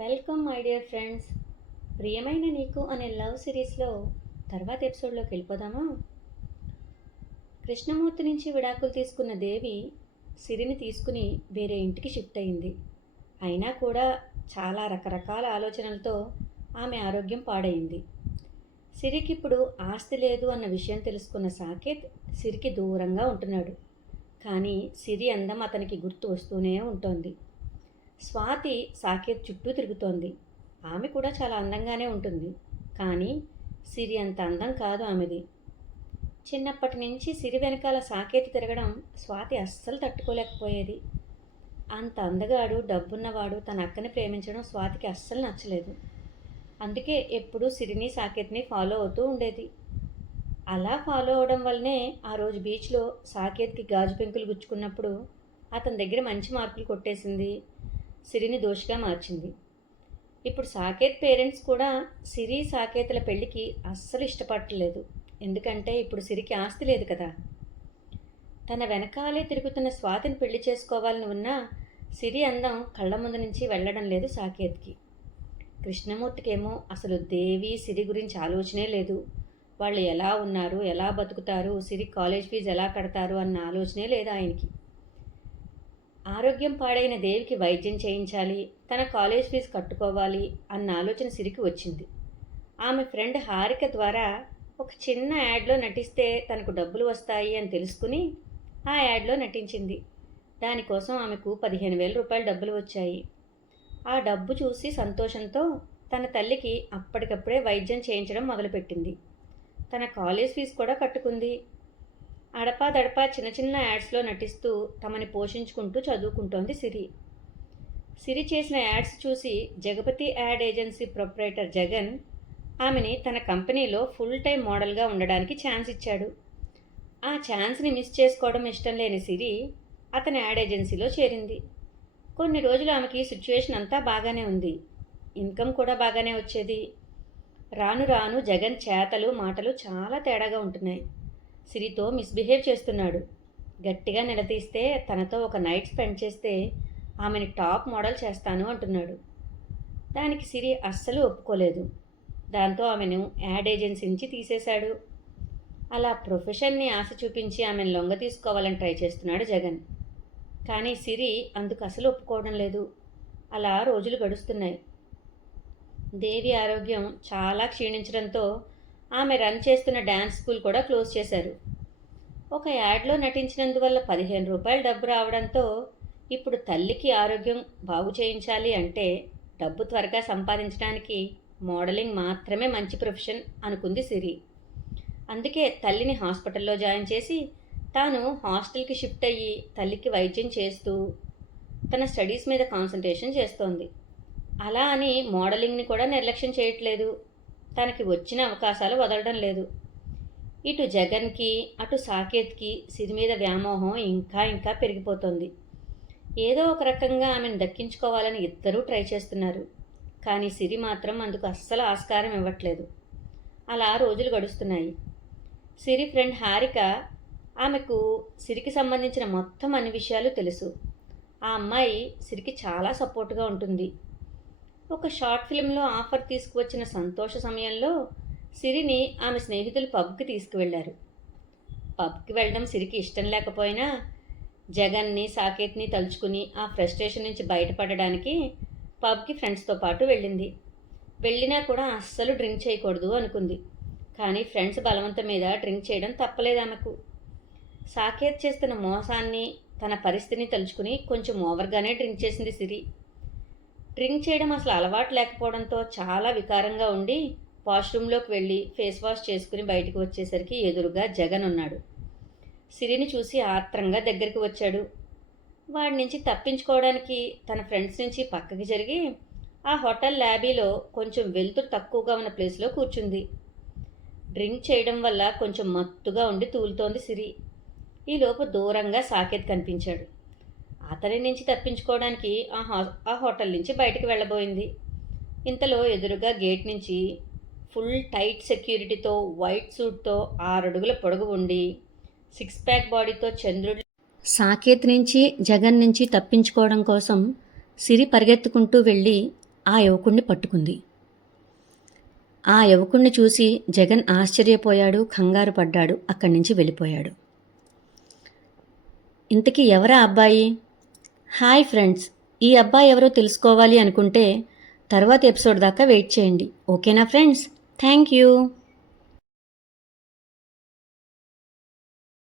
Welcome my dear friends. ప్రియమైన నీకు అనే లవ్ సిరీస్లో తర్వాత ఎపిసోడ్లోకి వెళ్ళిపోదామా? కృష్ణమూర్తి నుంచి విడాకులు తీసుకున్న దేవి సిరిని తీసుకుని వేరే ఇంటికి షిఫ్ట్ అయింది. అయినా కూడా చాలా రకరకాల ఆలోచనలతో ఆమె ఆరోగ్యం పాడైంది. సిరికి ఇప్పుడు ఆస్తి లేదు అన్న విషయం తెలుసుకున్న సాకేత్ సిరికి దూరంగా ఉంటున్నాడు. కానీ సిరి అందం అతనికి గుర్తు వస్తూనే ఉంటుంది. స్వాతి సాకేత్ చుట్టూ తిరుగుతోంది. ఆమె కూడా చాలా అందంగానే ఉంటుంది. కానీ సిరి అంత అందం కాదు ఆమెది. చిన్నప్పటి నుంచి సిరి వెనకాల సాకేత్ తిరగడం స్వాతి అస్సలు తట్టుకోలేకపోయేది. అంత అందగాడు, డబ్బున్నవాడు తన అక్కని ప్రేమించడం స్వాతికి అస్సలు నచ్చలేదు. అందుకే ఎప్పుడూ సిరిని సాకేత్ని ఫాలో అవుతూ ఉండేది. అలా ఫాలో అవడం వల్లనే ఆ రోజు బీచ్లో సాకేత్కి గాజు పెంకులు గుచ్చుకున్నప్పుడు అతని దగ్గర మంచి మార్కులు కొట్టేసింది. సిరిని దోషిగా మార్చింది. ఇప్పుడు సాకేత్ పేరెంట్స్ కూడా సిరి సాకేత్ల పెళ్లికి అస్సలు ఇష్టపడలేదు. ఎందుకంటే ఇప్పుడు సిరికి ఆస్తి లేదు కదా. తన వెనకాలే తిరుగుతున్న స్వాతిని పెళ్లి చేసుకోవాలని ఉన్నా సిరి అందం కళ్ళ ముందు నుంచి వెళ్ళడం లేదు సాకేత్కి. కృష్ణమూర్తికేమో అసలు దేవి సిరి గురించి ఆలోచనే లేదు. వాళ్ళు ఎలా ఉన్నారు, ఎలా బతుకుతారు, సిరి కాలేజ్ ఫీజు ఎలా కడతారు అన్న ఆలోచనే లేదు ఆయనకి. ఆరోగ్యం పాడైన దేవికి వైద్యం చేయించాలి, తన కాలేజ్ ఫీజు కట్టుకోవాలి అన్న ఆలోచన సిరికి వచ్చింది. ఆమె ఫ్రెండ్ హారిక ద్వారా ఒక చిన్న యాడ్లో నటిస్తే తనకు డబ్బులు వస్తాయి అని తెలుసుకుని ఆ యాడ్లో నటించింది. దానికోసం ఆమెకు 15,000 రూపాయలు డబ్బులు వచ్చాయి. ఆ డబ్బు చూసి సంతోషంతో తన తల్లికి అప్పటికప్పుడే వైద్యం చేయించడం మొదలుపెట్టింది. తన కాలేజ్ ఫీజు కూడా కట్టుకుంది. అడపాదడపా చిన్న చిన్న యాడ్స్లో నటిస్తూ తమని పోషించుకుంటూ చదువుకుంటోంది సిరి. సిరి చేసిన యాడ్స్ చూసి Jagapathi ad agency proprietor Jagan ఆమెని తన కంపెనీలో ఫుల్ టైం మోడల్గా ఉండడానికి ఛాన్స్ ఇచ్చాడు. ఆ ఛాన్స్ని మిస్ చేసుకోవడం ఇష్టం లేని సిరి అతని యాడ్ ఏజెన్సీలో చేరింది. కొన్ని రోజులు ఆమెకి సిచ్యువేషన్ అంతా బాగానే ఉంది. ఇన్కమ్ కూడా బాగానే వచ్చేది. రాను రాను జగన్ చేతలు మాటలు చాలా తేడాగా ఉంటున్నాయి. సిరితో మిస్బిహేవ్ చేస్తున్నాడు. గట్టిగా నిలదీస్తే తనతో ఒక నైట్ స్పెండ్ చేస్తే ఆమెని టాప్ మోడల్ చేస్తాను అంటున్నాడు. దానికి సిరి అస్సలు ఒప్పుకోలేదు. దాంతో ఆమెను యాడ్ ఏజెన్సీ నుంచి తీసేశాడు. అలా ప్రొఫెషన్ని ఆశ చూపించి ఆమెను లొంగ తీసుకోవాలని ట్రై చేస్తున్నాడు జగన్. కానీ సిరి అందుకు అసలు ఒప్పుకోవడం లేదు. అలా రోజులు గడుస్తున్నాయి. దేవి ఆరోగ్యం చాలా క్షీణించడంతో ఆమె రన్ చేస్తున్న డ్యాన్స్ స్కూల్ కూడా క్లోజ్ చేశారు. ఒక యాడ్లో నటించినందువల్ల 15 రూపాయలు డబ్బు రావడంతో ఇప్పుడు తల్లికి ఆరోగ్యం బాగు చేయించాలి అంటే డబ్బు త్వరగా సంపాదించడానికి మోడలింగ్ మాత్రమే మంచి ప్రొఫెషన్ అనుకుంది సిరి. అందుకే తల్లిని హాస్పిటల్లో జాయిన్ చేసి తాను హాస్టల్కి షిఫ్ట్ అయ్యి తల్లికి వైద్యం చేస్తూ తన స్టడీస్ మీద కాన్సన్ట్రేషన్ చేస్తోంది. అలా అని మోడలింగ్ని కూడా నిర్లక్ష్యం చేయట్లేదు. తనకి వచ్చిన అవకాశాలు వదలడం లేదు. ఇటు జగన్కి అటు సాకేత్కి సిరి మీద వ్యామోహం ఇంకా ఇంకా పెరిగిపోతుంది. ఏదో ఒక రకంగా ఆమెను దక్కించుకోవాలని ఇద్దరూ ట్రై చేస్తున్నారు. కానీ సిరి మాత్రం అందుకు అస్సలు ఆస్కారం ఇవ్వట్లేదు. అలా రోజులు గడుస్తున్నాయి. సిరి ఫ్రెండ్ హారిక ఆమెకు సిరికి సంబంధించిన మొత్తం అన్ని విషయాలు తెలుసు. ఆ అమ్మాయి సిరికి చాలా సపోర్ట్గా ఉంటుంది. ఒక షార్ట్ ఫిల్మ్లో ఆఫర్ తీసుకువచ్చిన సంతోష సమయంలో సిరిని ఆమె స్నేహితులు పబ్కి తీసుకువెళ్లారు. పబ్కి వెళ్ళడం సిరికి ఇష్టం లేకపోయినా జగన్ని సాకేత్ని తలుచుకుని ఆ ఫ్రస్ట్రేషన్ నుంచి బయటపడడానికి పబ్కి ఫ్రెండ్స్తో పాటు వెళ్ళింది. వెళ్ళినా కూడా అస్సలు డ్రింక్ చేయకూడదు అనుకుంది. కానీ ఫ్రెండ్స్ బలవంతం మీద డ్రింక్ చేయడం తప్పలేదు ఆమెకు. సాకేత్ చేస్తున్న మోసాన్ని తన పరిస్థితిని తలుచుకుని కొంచెం ఓవర్గానే డ్రింక్ చేసింది సిరి. డ్రింక్ చేయడం అసలు అలవాటు లేకపోవడంతో చాలా వికారంగా ఉండి వాష్రూమ్లోకి వెళ్ళి ఫేస్ వాష్ చేసుకుని బయటకు వచ్చేసరికి ఎదురుగా జగన్ ఉన్నాడు. సిరిని చూసి ఆత్రంగా దగ్గరికి వచ్చాడు. వాడి నుంచి తప్పించుకోవడానికి తన ఫ్రెండ్స్ నుంచి పక్కకి జరిగి ఆ హోటల్ లాబీలో కొంచెం వెలుతురు తక్కువగా ఉన్న ప్లేస్లో కూర్చుంది. డ్రింక్ చేయడం వల్ల కొంచెం మత్తుగా ఉండి తూలుతోంది సిరి. ఈలోపు దూరంగా సాకేత్ కనిపించాడు. అతని నుంచి తప్పించుకోవడానికి ఆ హోటల్ నుంచి బయటకు వెళ్ళబోయింది. ఇంతలో ఎదురుగా గేట్ నుంచి ఫుల్ టైట్ సెక్యూరిటీతో వైట్ సూట్తో 6 అడుగుల పొడవు ఉండి 6 ప్యాక్ బాడీతో చంద్రుడు సాకేత్ నుంచి జగన్ నుంచి తప్పించుకోవడం కోసం సిరి పరిగెత్తుకుంటూ వెళ్ళి ఆ యువకుణ్ణి పట్టుకుంది. ఆ యువకుణ్ణి చూసి జగన్ ఆశ్చర్యపోయాడు, కంగారు పడ్డాడు, అక్కడి నుంచి వెళ్ళిపోయాడు. ఇంతకీ ఎవరా అబ్బాయి? హాయ్ ఫ్రెండ్స్, ఈ అబ్బాయి ఎవరో తెలుసుకోవాలి అనుకుంటే తర్వాత ఎపిసోడ్ దాకా వెయిట్ చేయండి. ఓకేనా ఫ్రెండ్స్? Thank you.